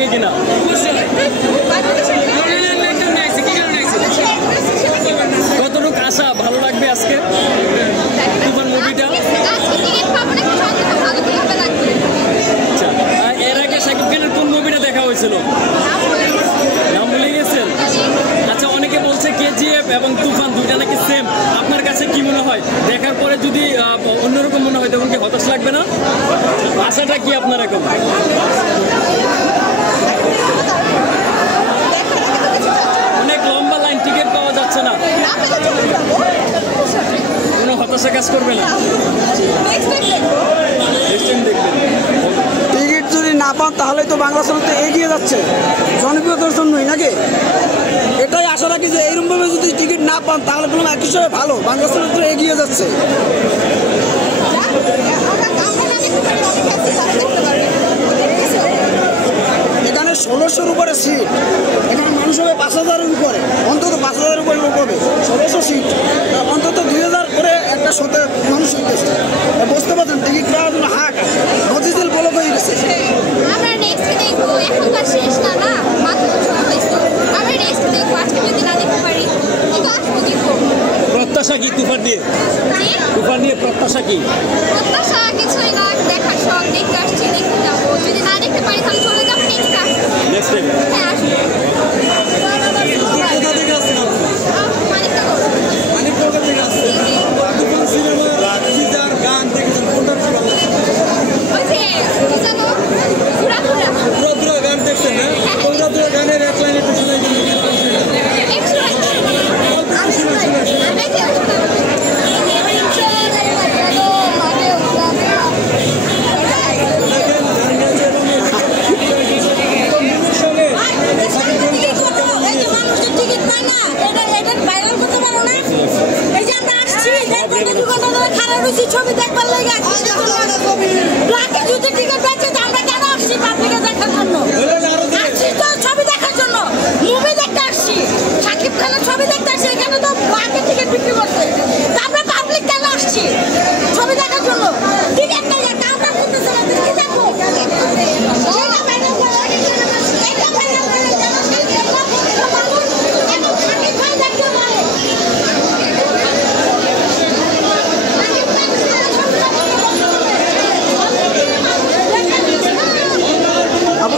লাগে কিনা? কতটুকু আশা ভালো লাগবে আজকে তুফান মুভিটা? আচ্ছা, এর আগে শাকিব খানের কোন মুভিটা দেখা হয়েছিল? নাম ভুলে গেছেন? আচ্ছা, অনেকে বলছে কেজিএফ এবং তুফান দুইটা নাকি সেম। আপনার কাছে কি মনে হয়? দেখার পরে যদি অন্যরকম মনে হয় তখন কি হতাশ লাগবে না? আশাটা কি আপনার এখন? অনেক লম্বা লাইন, টিকিট পাওয়া যাচ্ছে না, কোনো হতাশা কাজ করবে না? টিকিট যদি না পান তাহলে তো বাংলা সিনেমা এগিয়ে যাচ্ছে জনপ্রিয়তার জন্যই নাকি? এটাই আশা রাখি যে এইরকমভাবে যদি টিকিট না পান তাহলে কোনো এক হিসাবে ভালো বাংলা সিনেমা এগিয়ে যাচ্ছে। এখানে ১৬০০-র উপরে সিট, এখানে মানুষ হবে ৫,০০০-এর উপরে, অন্তত ৫,০০০-এর উপরে লোক হবে। ১৬০০ সিট, অন্তত ২,০০০ করে একটা শোতে মানুষ হইতেছে। বুঝতে পারছেন টিকিট পাওয়ার জন্য হাক মতিঝিল ব্লক হয়ে গেছে। আমরা নেক্সট দেখবো, এখনকার শেষ না, না মাত্র শুরু হয়েছে। আমরা নেক্সট দেখবো, আজকে যদি না দেখতে পারি কিন্তু আসবো দেখবো। প্রত্যাশা কি তুফান নিয়ে? তুফান নিয়ে প্রত্যাশা কি? প্রত্যাশা কিছুই না, দেখার শখ, দেখতে আসছি, দেখতে যাবো। যদি না দেখতে পারি তাহলে চলে যাবো নেক্সট আসবো। নেক্সট টাইম হ্যাঁ আসবো। ছবি দেখবার লাগে টিকিট বেঁচে আমরা কেন আসছি? পাবলিকে দেখার জন্য আসছি, তো ছবি দেখার জন্য, মুভি দেখতে আসছি, শাকিব খানের ছবি দেখতে আসছি। এখানে তো ব্ল্যাকে টিকিট বিক্রি করছে, আমরা পাবলিক কেন আসছি? ছবি দেখার জন্য। টিকিট নেই, কাউন্টার করতেছে না, কি দেখবো?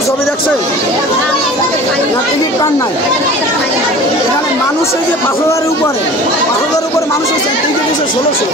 ছবি দেখছেন না? টিকিট পান নাই। এখানে মানুষের যে ৫,০০০-এর উপরে মানুষ হচ্ছে, টিকিট হচ্ছে ১৬০০।